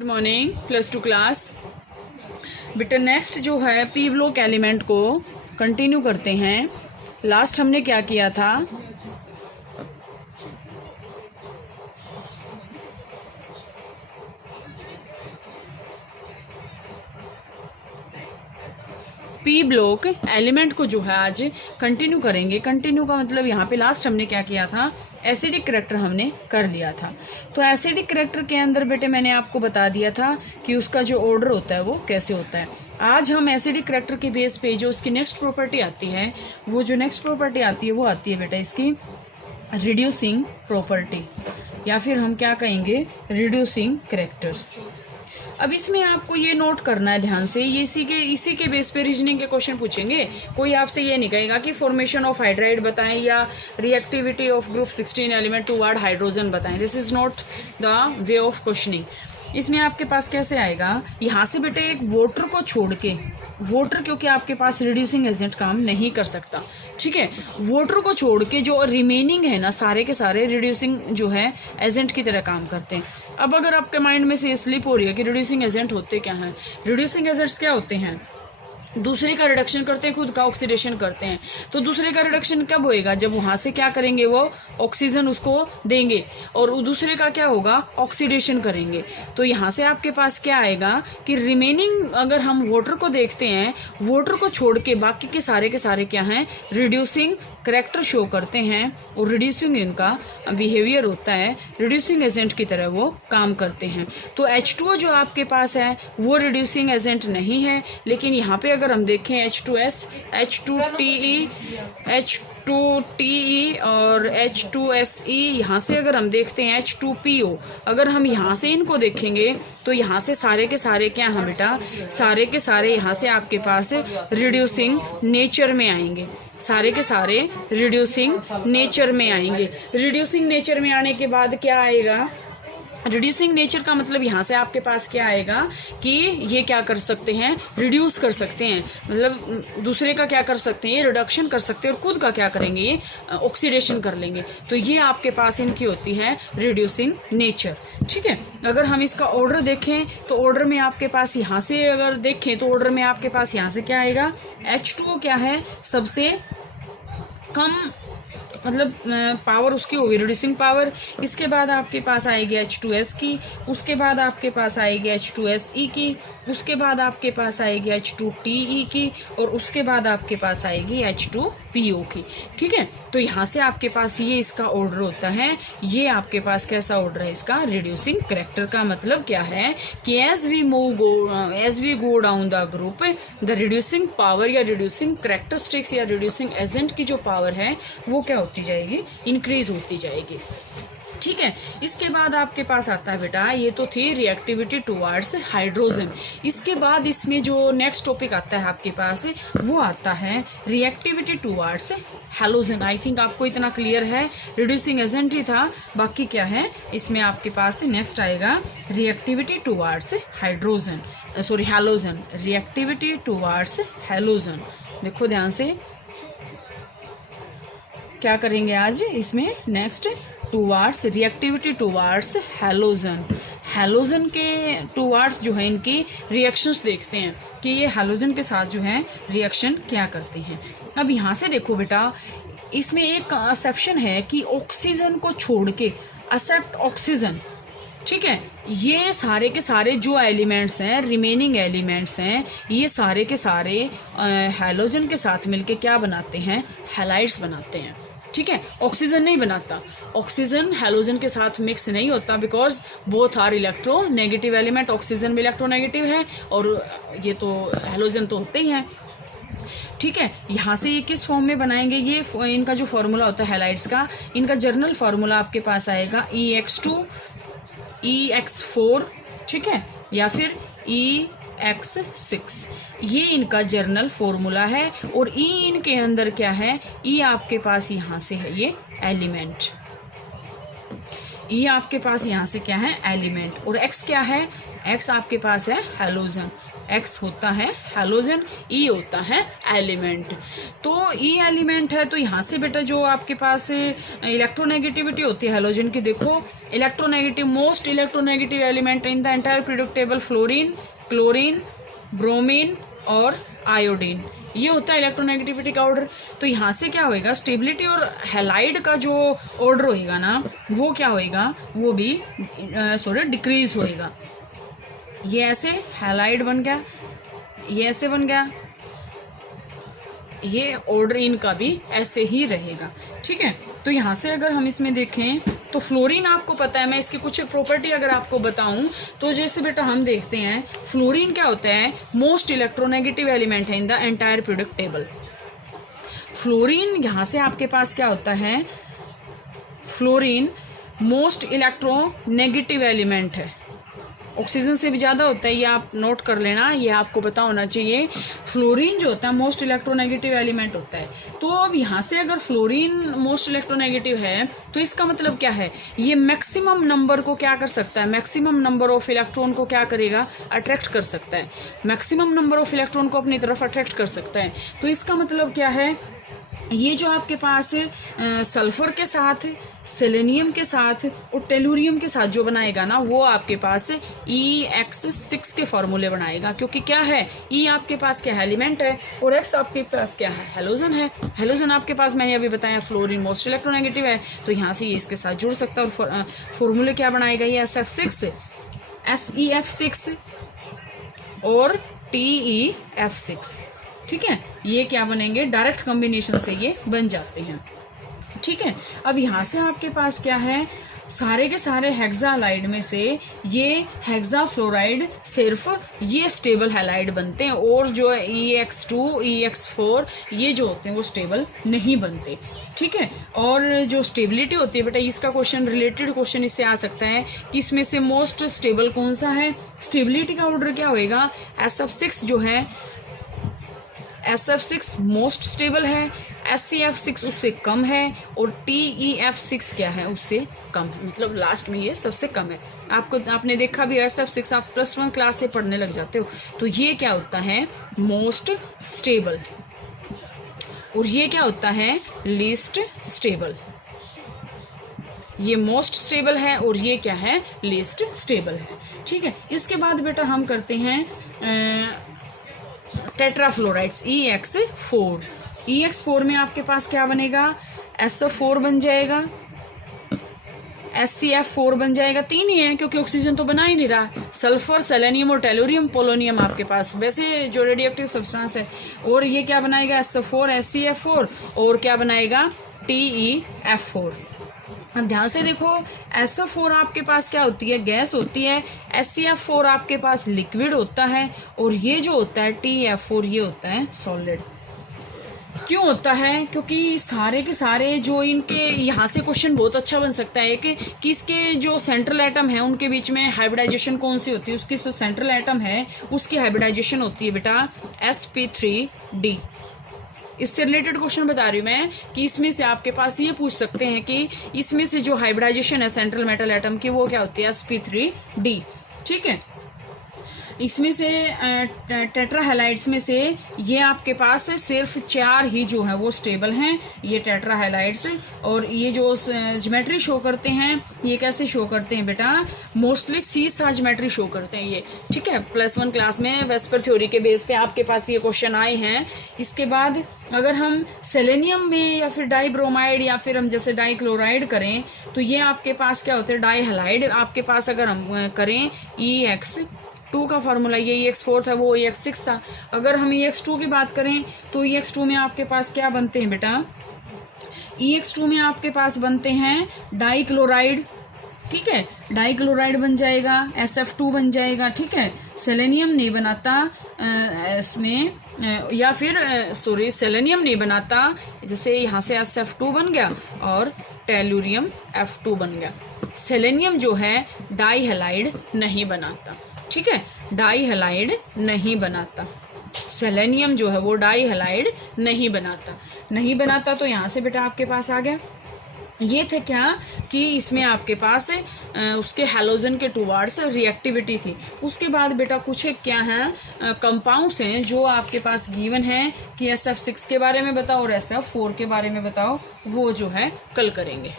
Good morning plus two class. बेटा next जो है पी ब्लॉक एलिमेंट को कंटिन्यू करते हैं। लास्ट हमने क्या किया था, पी ब्लॉक एलिमेंट को जो है आज कंटिन्यू करेंगे। कंटिन्यू का मतलब यहाँ पे लास्ट हमने क्या किया था, एसिडिक करैक्टर हमने कर लिया था। तो एसिडिक करैक्टर के अंदर बेटे मैंने आपको बता दिया था कि उसका जो ऑर्डर होता है वो कैसे होता है। आज हम एसिडिक करैक्टर के बेस पे जो उसकी नेक्स्ट प्रॉपर्टी आती है, वो जो नेक्स्ट प्रॉपर्टी आती है वो आती है बेटा इसकी रिड्यूसिंग प्रॉपर्टी, या फिर हम क्या कहेंगे रिड्यूसिंग करैक्टर। अब इसमें आपको ये नोट करना है ध्यान से, ये इसी के बेस पे रीजनिंग के क्वेश्चन पूछेंगे। कोई आपसे ये नहीं कहेगा कि फॉर्मेशन ऑफ हाइड्राइड बताएं या reactivity of group 16 element toward hydrogen बताएं। This is not the way of questioning. इसमें आपके पास कैसे आएगा, यहाँ से बेटे एक वाटर को छोड़ के, वाटर क्योंकि आपके पास रिड्यूसिंग एजेंट काम नहीं कर सकता, ठीक है, वाटर को छोड़ के जो रिमेनिंग है ना सारे के सारे रिड्यूसिंग जो है एजेंट की तरह काम करते हैं। अब अगर आपके माइंड में से स्लिप हो रही है कि रिड्यूसिंग एजेंट होते क्या हैं, रिड्यूसिंग एजेंट्स क्या होते हैं, दूसरे का रिडक्शन करते हैं, खुद का ऑक्सीडेशन करते हैं। तो दूसरे का रिडक्शन कब होएगा, जब वहां से क्या करेंगे वो ऑक्सीजन उसको देंगे, और दूसरे का क्या होगा ऑक्सीडेशन करेंगे। तो यहाँ से आपके पास क्या आएगा कि रिमेनिंग अगर हम वाटर को देखते हैं, वाटर को छोड़ के बाकी के सारे क्या हैं रिड्यूसिंग करैक्टर शो करते हैं, और रिड्यूसिंग इनका बिहेवियर होता है, रिड्यूसिंग एजेंट की तरह वो काम करते हैं। तो H2O जो आपके पास है वो रिड्यूसिंग एजेंट नहीं है, लेकिन यहाँ पे अगर हम देखें H2S, H2TE, H2TE और H2SE, यहाँ से अगर हम देखते हैं H2PO, अगर हम यहाँ से इनको देखेंगे तो यहाँ से सारे के सारे क्या हैं बेटा, सारे के सारे यहाँ से आपके पास रिड्यूसिंग नेचर में आएंगे, सारे के सारे रिड्यूसिंग नेचर में आएंगे। रिड्यूसिंग नेचर में आने के बाद क्या आएगा, रिड्यूसिंग नेचर का मतलब यहाँ से आपके पास क्या आएगा कि ये क्या कर सकते हैं, रिड्यूस कर सकते हैं, मतलब दूसरे का क्या कर सकते हैं, ये रिडक्शन कर सकते हैं, और खुद का क्या करेंगे ये ऑक्सीडेशन कर लेंगे। तो ये आपके पास इनकी होती है रिड्यूसिंग नेचर, ठीक है। अगर हम इसका ऑर्डर देखें तो ऑर्डर में आपके पास यहाँ से अगर देखें तो ऑर्डर में आपके पास यहाँ से क्या आएगा, H2O क्या है सबसे कम, मतलब पावर उसकी होगी रिड्यूसिंग पावर। इसके बाद आपके पास आएगी H2S की, उसके बाद आपके पास आएगी H2SE की, उसके बाद आपके पास आएगी H2TE की, और उसके बाद आपके पास आएगी H2PO की, ठीक है। तो यहाँ से आपके पास ये इसका ऑर्डर होता है। ये आपके पास कैसा ऑर्डर है इसका, रिड्यूसिंग करैक्टर का मतलब क्या है कि as we go down the group, the reducing power या रिड्यूसिंग करैक्टरिस्टिक्स या रिड्यूसिंग एजेंट की जो पावर है वो क्या होती जाएगी, इंक्रीज होती जाएगी, ठीक है। इसके बाद आपके पास आता है बेटा, ये तो थी रिएक्टिविटी टुवर्ड्स हाइड्रोजन। इसके बाद इसमें जो नेक्स्ट टॉपिक आता है आपके पास वो आता है reactivity towards halogen. I think आपको इतना क्लियर है, रिड्यूसिंग एजेंट ही था, बाकी क्या है इसमें आपके पास नेक्स्ट आएगा reactivity towards hydrogen, sorry halogen, reactivity towards halogen. देखो ध्यान से क्या करेंगे आज इसमें next, towards reactivity towards halogen. Halogen के टुवार्ड्स जो है इनकी रिएक्शंस देखते हैं कि ये हैलोजन के साथ जो है रिएक्शन क्या करते हैं। अब यहाँ से देखो बेटा, इसमें एक एक्सेप्शन है कि ऑक्सीजन को छोड़ के, एक्सेप्ट ऑक्सीजन, ठीक है, ये सारे के सारे जो एलिमेंट्स हैं, रिमेनिंग एलिमेंट्स हैं, ये सारे के सारे हैलोजन के साथ मिलके क्या बनाते हैं, हैलाइड्स बनाते हैं, ठीक है। ऑक्सीजन नहीं बनाता, ऑक्सीजन हैलोजन के साथ मिक्स नहीं होता, because both are electronegative element. Oxygen भी इलेक्ट्रोनेगेटिव है और ये तो हैलोजन तो होते ही हैं, ठीक है। यहाँ से ये किस फॉर्म में बनाएंगे, ये इनका जो फॉर्मूला होता है हैलाइड्स का, इनका जर्नल फार्मूला आपके पास आएगा EX2 EX4, ठीक है, या फिर EX6, ये इनका जर्नल फॉर्मूला है। और E इनके अंदर क्या है, E आपके पास यहाँ से है ये एलिमेंट, E आपके पास यहाँ से क्या है एलिमेंट, और X क्या है, X आपके पास है हैलोजन, X होता है हैलोजन, E होता है एलिमेंट। तो E एलिमेंट है तो यहाँ से बेटा जो आपके पास इलेक्ट्रोनेगेटिविटी होती है हैलोजन की, देखो electronegative, most electronegative element in the entire periodic table fluorine, chlorine, bromine और आयोडीन, ये होता है इलेक्ट्रोनेगेटिविटी का ऑर्डर। तो यहाँ से क्या होएगा, स्टेबिलिटी और हैलाइड का जो ऑर्डर होएगा ना वो क्या होएगा, वो भी डिक्रीज होएगा। ये ऐसे हैलाइड बन गया, ये ऐसे बन गया, ये ऑर्डर इनका भी ऐसे ही रहेगा, ठीक है। तो यहाँ से अगर हम इसमें देखें तो फ्लोरीन आपको पता है, मैं इसकी कुछ प्रॉपर्टी अगर आपको बताऊं तो जैसे बेटा हम देखते हैं फ्लोरीन क्या होता है, मोस्ट इलेक्ट्रोनेगेटिव एलिमेंट है in the entire periodic table. Fluorine यहाँ से आपके पास क्या होता है, फ्लोरीन मोस्ट इलेक्ट्रोनेगेटिव एलिमेंट है, ऑक्सीजन से भी ज़्यादा होता है, ये आप नोट कर लेना, ये आपको पता होना चाहिए। फ्लोरीन जो होता है मोस्ट इलेक्ट्रोनेगेटिव एलिमेंट होता है। तो अब यहाँ से अगर फ्लोरीन मोस्ट इलेक्ट्रोनेगेटिव है तो इसका मतलब क्या है, ये मैक्सिमम नंबर को क्या कर सकता है, मैक्सिमम नंबर ऑफ इलेक्ट्रॉन को क्या करेगा, अट्रैक्ट कर सकता है, मैक्सिमम नंबर ऑफ इलेक्ट्रॉन को अपनी तरफ अट्रैक्ट कर सकता है। तो इसका मतलब क्या है, ये जो आपके पास सल्फर के साथ, सेलेनियम के साथ और टेलुरियम के साथ जो बनाएगा ना वो आपके पास EX6 के फॉर्मूले बनाएगा, क्योंकि क्या है, E आपके पास क्या है, एलिमेंट है, और X आपके पास क्या है, हैलोजन है। हैलोजन आपके पास मैंने अभी बताया फ्लोरीन मोस्ट इलेक्ट्रोनेगेटिव है, तो यहाँ से ये इसके साथ जुड़ सकता है और फॉर्मूले क्या बनाएगा, ये SF6, SEF6 और TEF6, ठीक है। ये क्या बनेंगे, डायरेक्ट कॉम्बिनेशन से ये बन जाते हैं, ठीक है। अब यहाँ से आपके पास क्या है, सारे के सारे हेक्सालाइड में से ये हेक्सा फ्लोराइड सिर्फ ये स्टेबल हैलाइड बनते हैं, और जो EX2, EX4 ये जो होते हैं वो स्टेबल नहीं बनते, ठीक है। और जो स्टेबिलिटी होती है बेटा, इसका क्वेश्चन रिलेटेड क्वेश्चन इससे आ सकता है कि इसमें से मोस्ट स्टेबल कौन सा है, स्टेबिलिटी का ऑर्डर क्या होएगा, SF6 जो है, SF6 मोस्ट स्टेबल है, SEF6 उससे कम है, और TEF6 क्या है, उससे कम है, मतलब लास्ट में ये सबसे कम है। आपने देखा भी SF6 आप +1 क्लास से पढ़ने लग जाते हो। तो ये क्या होता है, मोस्ट स्टेबल, और ये क्या होता है, लीस्ट स्टेबल। ये मोस्ट स्टेबल है और ये क्या है, लीस्ट स्टेबल है, ठीक है। इसके बाद बेटा हम करते हैं टेट्राफ्लोराइड्स, EX4। EX4 में आपके पास क्या बनेगा, SO4 बन जाएगा, SCF4 बन जाएगा, 3 ही है क्योंकि ऑक्सीजन तो बना ही नहीं रहा, सल्फर, सेलेनियम और टेलुरियम, पोलोनियम आपके पास वैसे जो रेडियोएक्टिव सब्सटेंस है। और ये क्या बनाएगा, SO4, SCF4, और क्या बनाएगा, TEF4। अब ध्यान से देखो, SO4 आपके पास क्या होती है, गैस होती है, SCF4 आपके पास लिक्विड होता है, और ये जो होता है TEF4 ये होता है सॉलिड। क्यों होता है, क्योंकि सारे के सारे जो इनके यहाँ से क्वेश्चन बहुत अच्छा बन सकता है कि इसके जो सेंट्रल एटम है उनके बीच में हाइब्रिडाइजेशन कौन सी होती है, उसकी जो सेंट्रल एटम है उसकी हाइब्रिडाइजेशन होती है बेटा sp3d। इससे रिलेटेड क्वेश्चन बता रही हूँ मैं कि इसमें से आपके पास ये पूछ सकते हैं कि इसमें से जो हाइब्रिडाइजेशन है सेंट्रल मेटल एटम की वो क्या होती है, sp3d, ठीक है। इसमें से टेट्राहेलाइड्स में से ये आपके पास सिर्फ 4 ही जो है वो स्टेबल हैं, ये टेट्राहेलाइड्स। और ये जो ज्योमेट्री शो करते हैं ये कैसे शो करते हैं बेटा, मोस्टली सीसा ज्योमेट्री शो करते हैं ये, ठीक है। +1 क्लास में वेस्पर थ्योरी के बेस पे आपके पास ये क्वेश्चन आए हैं। इसके बाद अगर हम सेलेनियम में या फिर डाईब्रोमाइड या फिर हम जैसे डाईक्लोराइड करें तो ये आपके पास क्या होते हैं, डाईहैलाइड आपके पास अगर हम करें EX2 का फॉर्मूला, ये EX4 था वो EX6 था। अगर हम EX2 की बात करें तो EX2 में आपके पास क्या बनते हैं बेटा, EX2 में आपके पास बनते हैं डाईक्लोराइड, ठीक है, डाईक्लोराइड बन जाएगा, SF2 बन जाएगा, ठीक है। सेलेनियम नहीं बनाता इसमें, या फिर सेलेनियम नहीं बनाता, जैसे यहाँ से SF2 बन गया और टेलुरियम F2 बन गया। सेलेनियम जो है डाईहैलाइड नहीं बनाता, ठीक है, डाईहैलाइड नहीं बनाता, सेलेनियम जो है वो डाईहैलाइड नहीं बनाता। तो यहाँ से बेटा आपके पास आ गया ये थे क्या कि इसमें आपके पास उसके हैलोजन के टुवार्ड्स रिएक्टिविटी थी। उसके बाद बेटा कुछ क्या हैं कंपाउंड्स हैं जो आपके पास गिवन है कि SF6 के बारे में बताओ और SF4 के बारे में बताओ, वो जो है कल करेंगे।